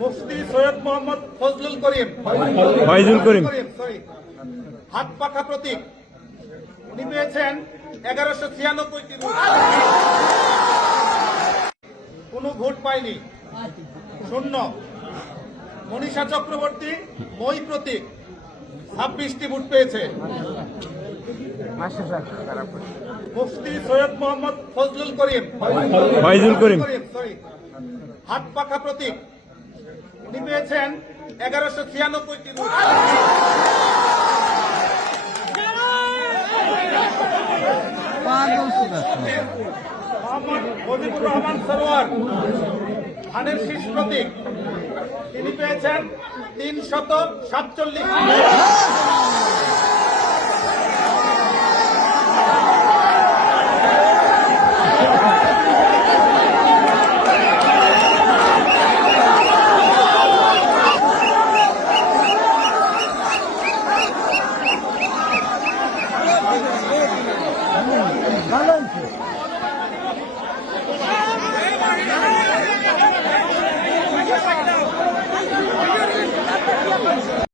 মুফতি Syed Mohammad Fazlul Karim sorry হাত পাখা প্রতীক উনি পেয়েছেন 1196টি ভোট। কোনো ভোট পায়নি, শূন্য। মনীষা চক্রবর্তী মই প্রতীক 26টি ভোট পেয়েছে। মুফতি সৈয়দ মোহাম্মদ ফজলুল করিম সরি হাত পাখা প্রতীক উনি পেয়েছেন 1196টি ভোট। মোহাম্মদ মজিবুর রহমান সরোয়ার ধানের শীষ প্রতীক তিনি পেয়েছেন 347টি ভালো